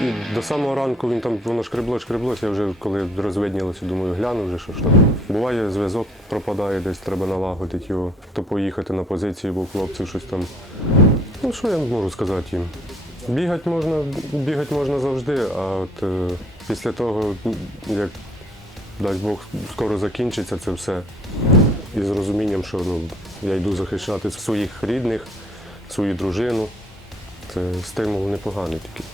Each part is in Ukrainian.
І до самого ранку він там воно шкребло, шкреблося. Я вже коли розвиднілося, думаю, гляну вже що ж там. Буває, зв'язок пропадає, десь треба налагодити його, то поїхати на позицію, бо хлопців щось там. Ну що я можу сказати їм? Бігати можна, бігати можна завжди, а от е, після того, як дасть Бог скоро закінчиться це все. І з розумінням, що ну, я йду захищати своїх рідних, свою дружину. Це стимул непоганий такий.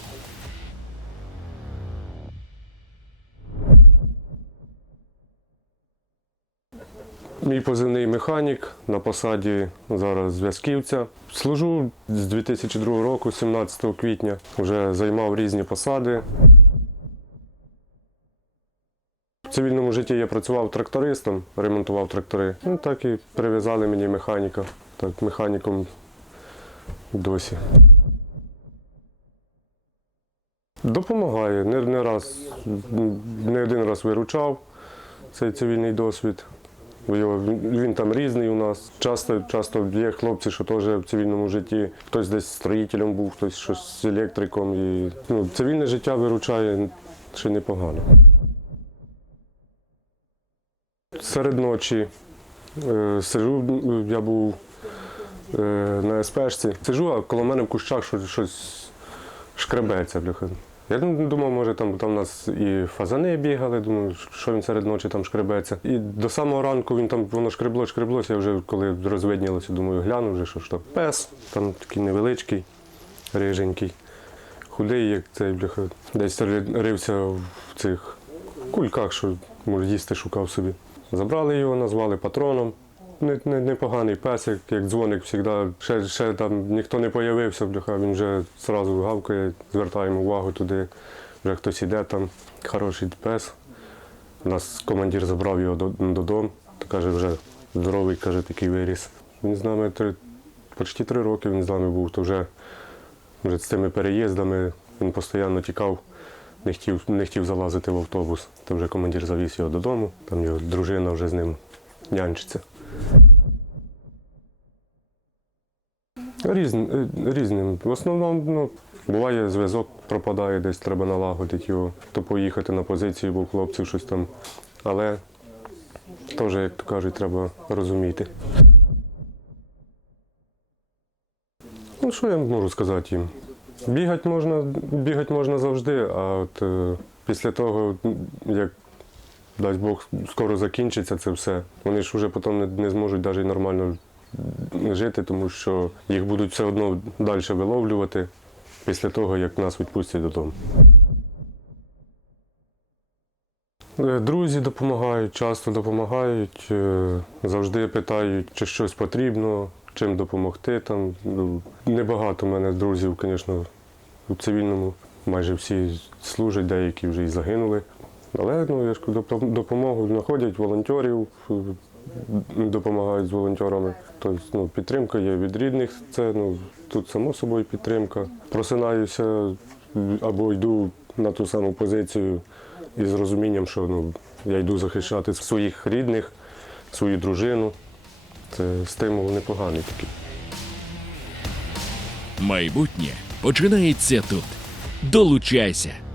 Мій позивний механік на посаді зараз зв'язківця. Служу з 2002 року, 17 квітня. Вже займав різні посади. В цивільному житті я працював трактористом, ремонтував трактори. Ну так і прив'язали мені механіка. Так, механіком досі. Допомагає. Не, не раз, не один раз виручав цей цивільний досвід. Він, там різний у нас. Часто, часто є хлопці, що теж в цивільному житті хтось десь строїтелем був, хтось щось з електриком. І, ну, цивільне життя виручає ще непогано. Серед ночі е, сижу, я був е, на СПшці. Сижу, а коло мене в кущах щось, шкребеться. Я думав, може там, там у нас і фазани бігали, думаю, що він серед ночі там шкребеться. І до самого ранку він там воно шкребло, шкреблося, я вже коли розвиднілося, думаю, гляну вже, що ж там. Пес, там такий невеличкий, риженький, худий, як цей бляха. Десь рився в цих кульках, що може їсти шукав собі. Забрали його, назвали патроном. Не- не- Непоганий пес, як, дзвоник завжди. Ще, ще там ніхто не появився, бляха, він вже одразу гавкає, звертаємо увагу туди. Вже хтось іде там, хороший пес. У Нас командир забрав його додому, то каже, вже здоровий, каже, такий виріс. Він з нами три, почти три роки він з нами був, то вже, вже з цими переїздами він постійно тікав, не хотів, не хотів залазити в автобус. То вже командир завіз його додому, там його дружина вже з ним нянчиться. Різн, е, різним. В основному ну, буває зв'язок пропадає, десь треба налагодити його, то поїхати на позицію, бо хлопців щось там. Але теж, як то кажуть, треба розуміти. Ну, що я можу сказати їм? Бігати можна, бігати можна завжди, а от е, після того, як дасть Бог скоро закінчиться це все, вони ж вже потім не, не зможуть навіть нормально жити, тому що їх будуть все одно далі виловлювати після того, як нас відпустять додому. Е, Друзі допомагають, часто допомагають, е, завжди питають, чи щось потрібно, чим допомогти. Там. Ну, Небагато в мене друзів, звісно, у цивільному. Майже всі служать, деякі вже і загинули. Але ну, я ж допомогу знаходять волонтерів, допомагають з волонтерами. Тобто ну, підтримка є від рідних, це ну, тут само собою підтримка. Просинаюся або йду на ту саму позицію із розумінням, що ну, я йду захищати своїх рідних, свою дружину. Це стимул непоганий такий. Майбутнє починається тут. Долучайся.